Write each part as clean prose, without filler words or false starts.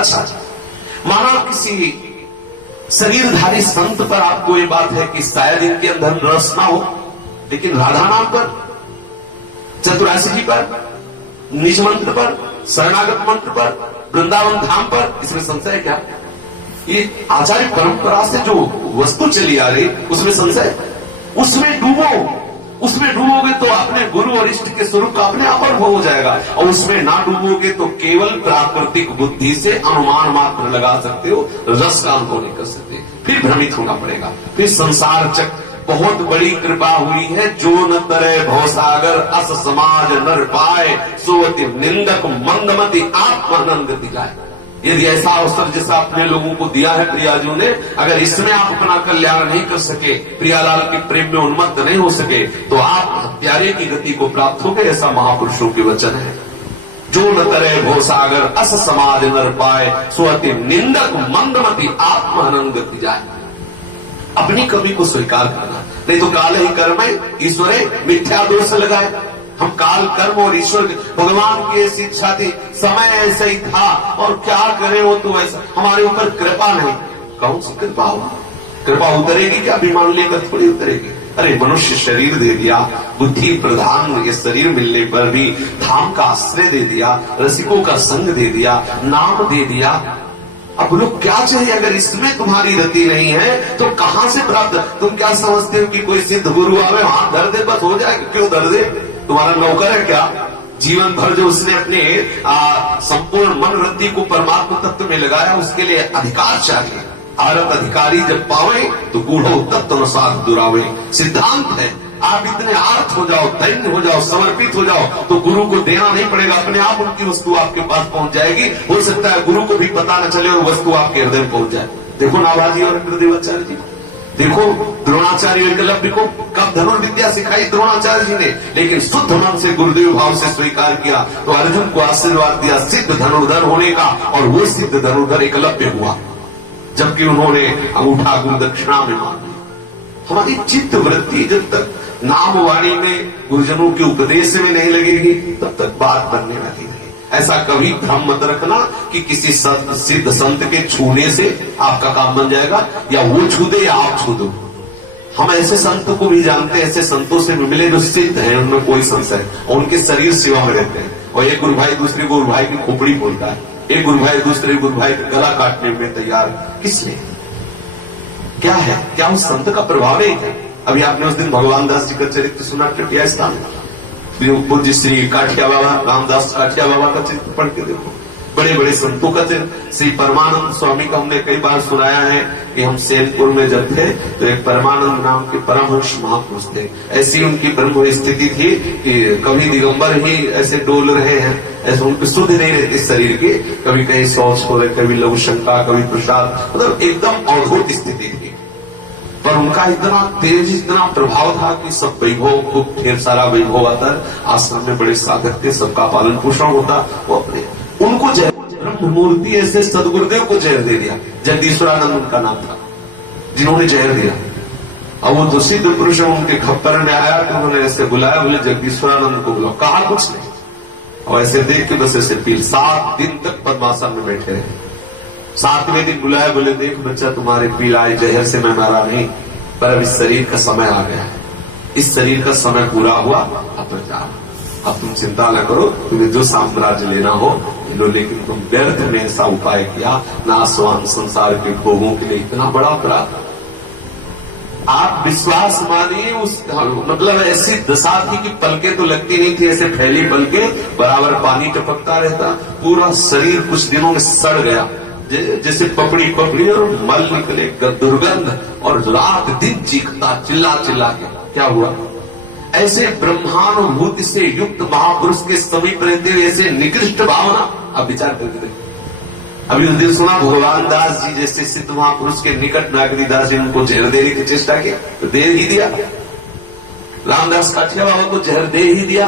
अच्छा, माना किसी शरीरधारी संत पर आपको ये बात है कि शायद इनके अंदर रस ना हो, लेकिन राधा नाम पर, चतुरासी जी पर, निज मंत्र पर, शरणागत मंत्र पर, वृंदावन धाम पर, इसमें संशय क्या? ये आचार्य परंपरा से जो वस्तु चली आ रही उसमें संशय? उसमें डूबो, उसमें डूबोगे तो अपने गुरु और इष्ट के स्वरूप का अपने आप अनुभव हो जाएगा, और उसमें ना डूबोगे तो केवल प्राकृतिक बुद्धि से अनुमान मात्र लगा सकते हो, रस का अनुभव नहीं कर सकते, फिर भ्रमित होना पड़ेगा। फिर संसार चक्र, बहुत बड़ी कृपा हुई है, जो न तरे भवसागर अस समाज नर पाए, सोवति निंदक मंदमति आत्मानंद दिलाए। यदि ऐसा अवसर जैसा अपने लोगों को दिया है प्रियाजू ने, अगर इसमें आप अपना कल्याण नहीं कर सके, प्रियालाल के प्रेम में उन्मत्त नहीं हो सके, तो आप हत्यारे की गति को प्राप्त हो गए, ऐसा महापुरुषों के वचन है। जो न तरे भवसागर अस समाज नर पाए, सोवति निंदक मंदमति आत्मानंद दिलाए। अपनी कमी को स्वीकार करना, नहीं तो काल ही कर्म ईश्वरे मिथ्या दोष लगाए। हम काल कर्म और ईश्वर, भगवान की ऐसी इच्छा थी, समय ऐसा ही था, और क्या करें, वो तो ऐसा, हमारे ऊपर कृपा नहीं। कौन सी कृपा हो? कृपा उतरेगी क्या अभिमान लेकर? थोड़ी उतरेगी। अरे मनुष्य शरीर दे दिया, बुद्धि प्रधान ये शरीर मिलने पर भी धाम का आश्रय दे दिया, रसिकों का संग दे दिया, नाम दे दिया। अब लोग क्या चाहिए? अगर इसमें तुम्हारी रति नहीं है तो कहां से प्राप्त? तुम क्या समझते हो कि कोई सिद्ध गुरु आवे, हाथ धर दे बस हो जाएगा? क्यों धर दे? तुम्हारा नौकर है क्या? जीवन भर जो उसने अपने संपूर्ण मन वृत्ति को परमात्मा तत्व में लगाया, उसके लिए अधिकार चाहिए। आरत अधिकारी जब पावे तो गूढ़ो तत्व साथ दुरावे। सिद्धांत है, आप इतने आर्थ हो जाओ, दैन्य हो जाओ, समर्पित हो जाओ, तो गुरु को देना नहीं पड़ेगा, अपने आप उनकी वस्तु आपके पास पहुंच जाएगी। हो सकता है गुरु को भी पता न चले और वस्तु आपके हृदय में पहुंच जाए। देखो नाभाजी और इंद्रदेवाचार्य जी, देखो द्रोणाचार्य एकलव्य को कब धनुर्विद्या सिखाई द्रोणाचार्य जी ने, लेकिन शुद्ध मन से गुरुदेव भाव से स्वीकार किया तो अर्जुन को आशीर्वाद दिया सिद्ध धनुर्धर होने का, और वो सिद्ध धनुर्धर एकलव्य हुआ, जबकि उन्होंने अंगूठा गुरु दक्षिणा में मांगी। हमारी चित्त वृत्ति जब तक नाम वाणी में, गुरुजनों के उपदेश में नहीं लगेगी, तब तक बात बनने वाली नहीं। ऐसा कभी भ्रम मत रखना कि किसी सिद्ध संत के छूने से आपका काम बन जाएगा, या वो छू दे या आप छू दो। हम ऐसे संतों को भी जानते हैं, ऐसे संतों से मिले जो सिद्ध हैं, उनमें कोई संशय, और उनके शरीर सेवा में रहते हैं, और एक गुरु भाई दूसरे गुरु भाई की खोपड़ी बोलता है, एक गुरु भाई दूसरे गुरु भाई का गला काटने में तैयार। किसने? क्या है? क्या उस संत का प्रभाव है? अभी आपने उस दिन भगवान दास जी का चरित्र सुना, टिटिया स्थान पूज्य श्री काठिया बाबा, रामदास काठिया बाबा का चरित्र पढ़ के देखो, बड़े बड़े संतों का चरित्र। श्री परमानंद स्वामी का हमने कई बार सुनाया है कि हम सैनपुर में जब थे तो एक परमानंद नाम के परमहंस महापुरुष थे। ऐसी उनकी ब्रह्म स्थिति थी कि कभी दिगंबर ही ऐसे डोल रहे हैं, ऐसे उनकी शुद्ध नहीं रहती शरीर की, कभी कहीं शौच हो रहे, कभी लघु शंका, कभी प्रसाद, मतलब एकदम अद्भुत स्थिति थी। पर उनका इतना तेज, इतना प्रभाव था कि सब वैभव को, ढेर सारा वैभव आता, आश्रम में बड़े साधक थे, सबका पालन पोषण होता, वो अपने उनको जय ब्रह्म मूर्ति ऐसे सदगुरुदेव को जहर दे दिया। जगदीश्वरानंद उनका नाम था, जिन्होंने जहर दिया। अब वो तो सिद्ध पुरुष उनके खप्पर में आया तो उन्होंने ऐसे बुलाया, बोले जगदीश्वरानंद को बुलाओ, कहा कुछ नहीं, और ऐसे देख के बस ऐसे पील। 7 दिन तक पद्मासन में बैठे रहे। 7वें दिन बुलाया, बोले देख बच्चा तुम्हारे पीलाए जहर से मैं मारा नहीं, पर अब इस शरीर का समय आ गया है, इस शरीर का समय पूरा हुआ, अब जाओ, अब तुम चिंता न करो, तुम्हें जो साम्राज्य लेना हो लो, लेकिन तुम व्यर्थ में ऐसा उपाय किया, नाशवान संसार के भोगों के लिए इतना बड़ा अपराध। आप विश्वास मानिए, उस मतलब ऐसी दशा थी कि पलके तो लगती नहीं थी, ऐसे फैली पलके, बराबर पानी टपकता रहता, पूरा शरीर कुछ दिनों में सड़ गया, जैसे पपड़ी और मल निकले, दुर्गंध, और रात दिन चीखता चिल्ला चिल्ला के। क्या हुआ? ऐसे ब्रह्मानुभूति से युक्त महापुरुष के समीप रहते हुए ऐसे निकृष्ट भावना। अब विचार करके देखिए, अभी उस दिन सुना भगवान दास जी जैसे सिद्ध महापुरुष के निकट नागरी दास जी उनको जहर देने की चेष्टा की, तो दे ही दिया। रामदास काठिया बाबा को जहर दे ही दिया।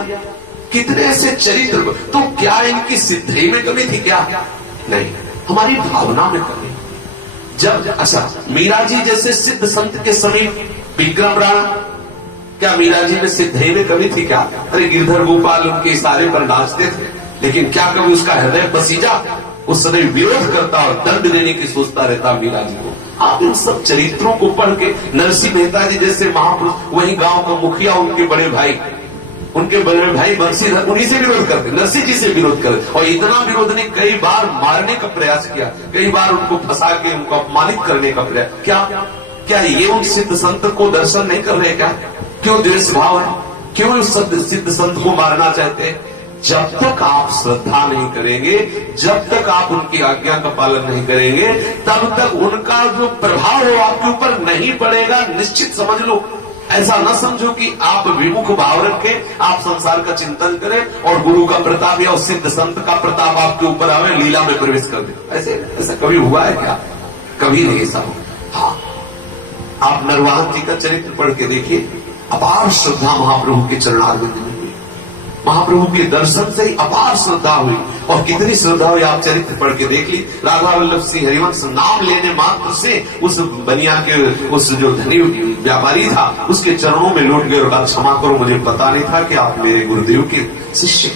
कितने ऐसे चरित्र, तो क्या इनकी सिद्धि में कमी थी? क्या नहीं, हमारी भावना में कमी। जब अच्छा मीरा जी जैसे सिद्ध संत के समीप विक्रम राणा, क्या मीरा जी में सिद्धि में कमी थी? क्या? अरे गिरधर गोपाल उनके इशारे पर नाचते थे, लेकिन क्या कभी उसका हृदय बसीजा? वो सदैव विरोध करता और दंड देने की सोचता रहता मीरा जी को। आप इन सब चरित्रों को पढ़ के, नरसिंह मेहता जी जैसे महापुरुष, वही गांव का मुखिया, उनके बड़े भाई बंशीधर, उन्हीं से विरोध करते, नरसिंह जी से विरोध करते, और इतना विरोध ने कई बार मारने का प्रयास किया, कई बार उनको फंसा के उनको अपमानित करने का प्रयास। क्या ये उन सिद्ध संत को दर्शन नहीं कर रहे क्या? क्यों द्वेष भाव है? क्यों उस सिद्ध संत को मारना चाहते हैं? जब तक आप श्रद्धा नहीं करेंगे, जब तक आप उनकी आज्ञा का पालन नहीं करेंगे, तब तक उनका जो प्रभाव हो आपके ऊपर नहीं पड़ेगा। निश्चित समझ लो, ऐसा न समझो कि आप विमुख भाव रखें, आप संसार का चिंतन करें और गुरु का प्रताप या उस सिद्ध संत का प्रताप आपके ऊपर आवे, लीला में प्रवेश कर दे। ऐसा कभी हुआ है क्या? कभी नहीं ऐसा हुआ। हाँ, आप नरवाहन जी का चरित्र पढ़ के देखिए, अपार श्रद्धा महाप्रभु के चरणारविंद में, महाप्रभु के दर्शन से ही अपार श्रद्धा हुई। और कितनी श्रद्धा हुई आप चरित्र पढ़ के देख ली। राधा वल्लभ सिंह हरिवंश नाम लेने मात्र से उस बनिया के, उस जो धनी व्यापारी था, उसके चरणों में लौट गए और कहा, क्षमा करो, मुझे पता नहीं था कि आप मेरे गुरुदेव के शिष्य।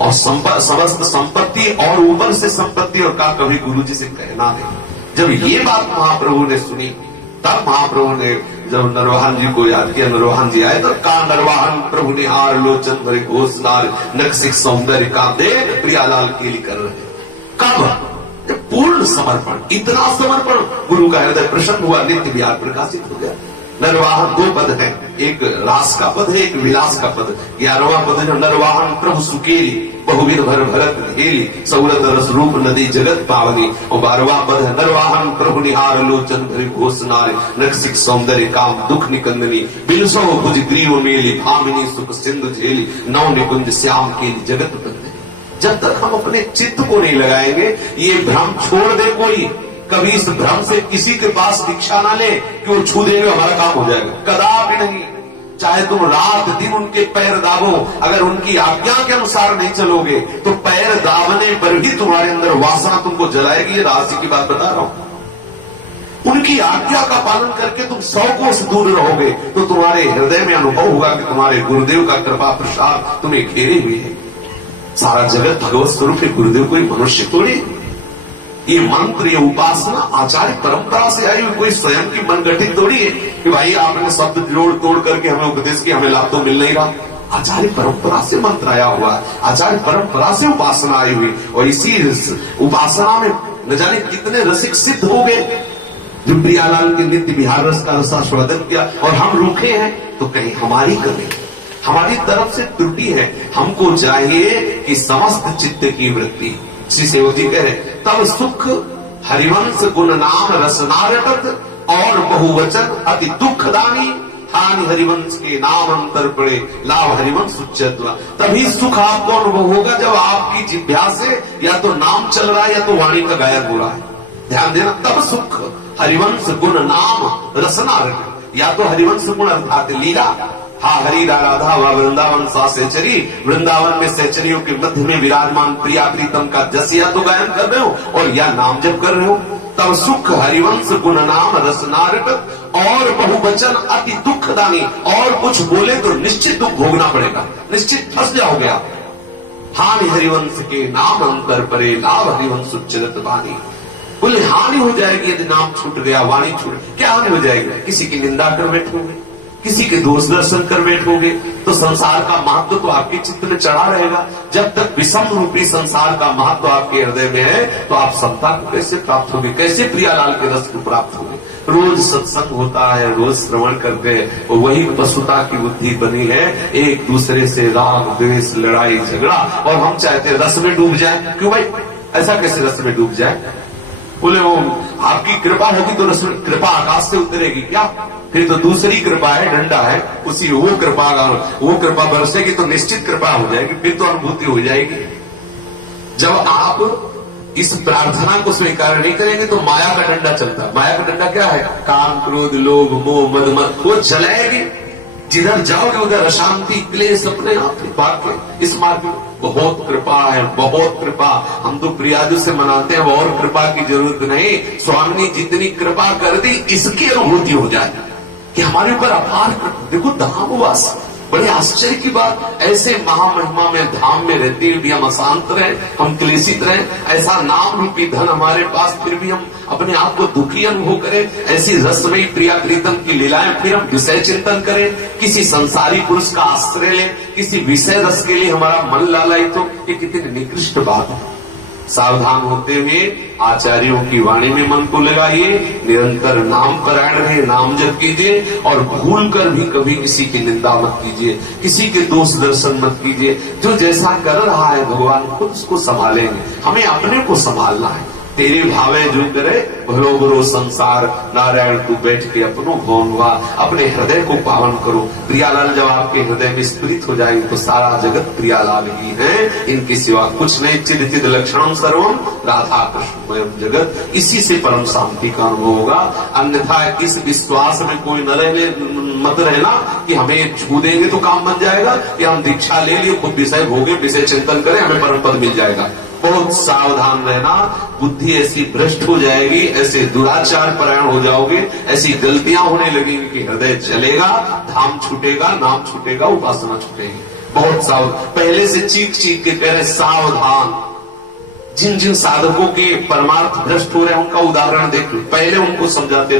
और समस्त संपत्ति और ऊपर से संपत्ति, और कहा कभी गुरु जी से कहना दे। जब ये बात महाप्रभु ने सुनी, तब महाप्रभु ने जब नरवाहन जी को याद किया, नरवाहन जी आए तो कहा, नरवाहन प्रभु निहार लोचन भरे घोषनार, नक्सिक सौंदर्य का दे प्रियालाल केली कर रहे। कब? पूर्ण समर्पण, इतना समर्पण, गुरु का हृदय प्रसन्न हुआ, नित्य विहार प्रकाशित हो गया। नरवाहन दो पद है, एक रास का पद है, एक विलास का पद। 11वां पद है नरवाहन प्रभु सुकेली, बहुविध भर भरत हेली, सौरत रस रूप नदी जगत पावनी। और 12वां पद है नरवाहन प्रभु निहार लोचन भरे घोषनारे, नक्सिक सौंदर्य काम दुख निकंदनी, बिलसो भुज ग्रीव मेली, भामिनी सुख सिंधु झेली, नौ निकुंज श्याम केली जगत बंदे। जब तक हम अपने चित्त को नहीं लगाएंगे, ये भ्रम छोड़ दे कोई, कभी इस भ्रम से किसी के पास दीक्षा ना ले कि वो छू देंगे हमारा काम हो जाएगा, कदापि नहीं। चाहे तुम रात दिन उनके पैर दाबो, अगर उनकी आज्ञा के अनुसार नहीं चलोगे तो पैर दाबने पर भी तुम्हारे अंदर वासना तुमको जलाएगी। ये राशि की बात बता रहा हूं। उनकी आज्ञा का पालन करके तुम 100 कोस दूर रहोगे तो तुम्हारे हृदय में अनुभव होगा कि तुम्हारे गुरुदेव का कृपा प्रसाद तुम्हें घेरे हुए है। सारा जगत भगवत स्वरूप है, गुरुदेव कोई मनुष्य थोड़ी। ये मंत्र, ये उपासना आचार्य परंपरा से आई हुई, कोई स्वयं की मनगठित थोड़ी है कि भाई आपने शब्द जोड़ तोड़ करके हमें उपदेश किया, हमें लाभ तो मिल नहीं रहा। आचार्य परंपरा से मंत्र आया हुआ है, आचार्य परंपरा से उपासना आई हुई, और इसी उपासना में न जाने कितने रसिक सिद्ध हो गए जो प्रियालाल के नित्य विहार रस का रसास्वादन किया। और हम रूखे हैं तो कहीं हमारी कमी, हमारी तरफ से त्रुटि है। हमको चाहिए कि समस्त चित्त की वृत्ति, श्री सेवक जी कह रहे, तब सुख हरिवंश गुण नाम रसनारटत, और बहुवचन अति दुखदानी, हानि हरिवंश के नाम अंतर पड़े, लाभ हरिवंश उच्चत्वा। तभी सुख आपको अनुभव होगा जब आपकी जिह्वा से या तो नाम चल रहा है या तो वाणी का गायन हो रहा है। ध्यान देना, तब सुख हरिवंश गुण नाम रसनारटत, या तो हरिवंश गुण अर्थात लीला। हाँ, हरि राधा व वृंदावन सा सेचरी, वृंदावन में सेचरियों के मध्य में विराजमान प्रिया प्रीतम का जस या तो गायन कर रहे हो और या नाम जप कर रहे हो। तब सुख हरिवंश गुण नाम रसनारटत, और बहुवचन अति दुखदानी, और कुछ बोले तो निश्चित दुख भोगना पड़ेगा, निश्चित फंस जाओगे आप। हानि हरिवंश के नाम अंतर परे, लाभ हरिवंश उच्चरत वाणी। बोले हानि हो जाएगी यदि नाम छूट गया, वाणी छूट, क्या हानि हो जाएगी? किसी की निंदा कर बैठोगे, किसी के दोष दर्शन कर बैठोगे तो संसार का महत्व तो आपके चित्त में चढ़ा रहेगा। जब तक विषम रूपी संसार का महत्व आपके हृदय में है तो आप समता को कैसे प्राप्त होगे, कैसे प्रियालाल के रस को प्राप्त होगे? रोज सत्संग होता है, रोज श्रवण करते हैं, वही पशुता की बुद्धि बनी है, एक दूसरे से राग द्वेष लड़ाई झगड़ा, और हम चाहते हैं रस में डूब जाए। क्यों भाई, ऐसा कैसे रस में डूब जाए? बोले वो आपकी कृपा होगी तो रस में, कृपा आकाश से उतरेगी क्या? फिर तो दूसरी कृपा है, डंडा है, उसी वो कृपा बरसेगी तो निश्चित कृपा हो जाएगी, फिर तो अनुभूति हो जाएगी। जब आप इस प्रार्थना को स्वीकार नहीं करेंगे तो माया का डंडा चलता है। माया का डंडा क्या है? काम क्रोध लोभ मोह मद मत, वो जलाएगी। जिधर जाओगे उधर अशांति क्लेश अपने आप भाग। इस मार्ग में बहुत कृपा है, बहुत कृपा। हम तो प्रियाजू से मनाते हैं, और कृपा की जरूरत नहीं, स्वामी जितनी कृपा कर दी इसकी अनुभूति हो जाए कि हमारे ऊपर अपार। देखो धामवास, बड़े आश्चर्य की बात, ऐसे महामहिमा में धाम में रहते हुए भी हम अशांत रहे, हम क्लेशित रहे, ऐसा नाम रूपी धन हमारे पास, फिर भी हम अपने आप को दुखी अनुभव करें। ऐसी रसमयी प्रिया प्रीतम की लीलाएं, फिर हम विषय चिंतन करें, किसी संसारी पुरुष का आश्रय लें, किसी विषय रस के लिए हमारा मन लालायित हो, ये कितनी निकृष्ट बात है। सावधान होते हुए आचार्यों की वाणी में मन को लगाइए, निरंतर नाम परायण रहिए, नाम जप कीजिए, और भूल कर भी कभी किसी की निंदा मत कीजिए, किसी के दोष दर्शन मत कीजिए। जो जैसा कर रहा है भगवान खुद उसको संभालेंगे, हमें अपने को संभालना है। तेरे भावे जो करे भलो बुरो संसार, नारायण तू बैठ के अपनो भवन हुआ, अपने हृदय को पावन करो। प्रियालाल जब आपके हृदय में स्फुरित हो जाएंगे तो सारा जगत प्रियालाल ही है, इनके सिवा कुछ नहीं। चिद चिद लक्षणम सर्वम राधा कृष्णमयम जगत, इसी से परम शांति का अनुभव होगा। अन्यथा इस विश्वास में कोई न रहने मत रहना कि हमें छू देंगे तो काम बन जाएगा, कि हम दीक्षा ले लिए खुद विषय भोगे, विषय चिंतन करें, हमें परम पद मिल जाएगा। बहुत सावधान रहना, बुद्धि ऐसी भ्रष्ट हो जाएगी, ऐसे दुराचार परायण हो जाओगे, ऐसी गलतियां होने लगेंगी कि हृदय जलेगा, धाम छूटेगा, नाम छूटेगा, उपासना छूटेगी। बहुत सावधान, पहले से चीख चीख के कह रहे सावधान। जिन जिन साधकों के परमार्थ भ्रष्ट हो रहे हैं उनका उदाहरण देख लो, पहले उनको समझाते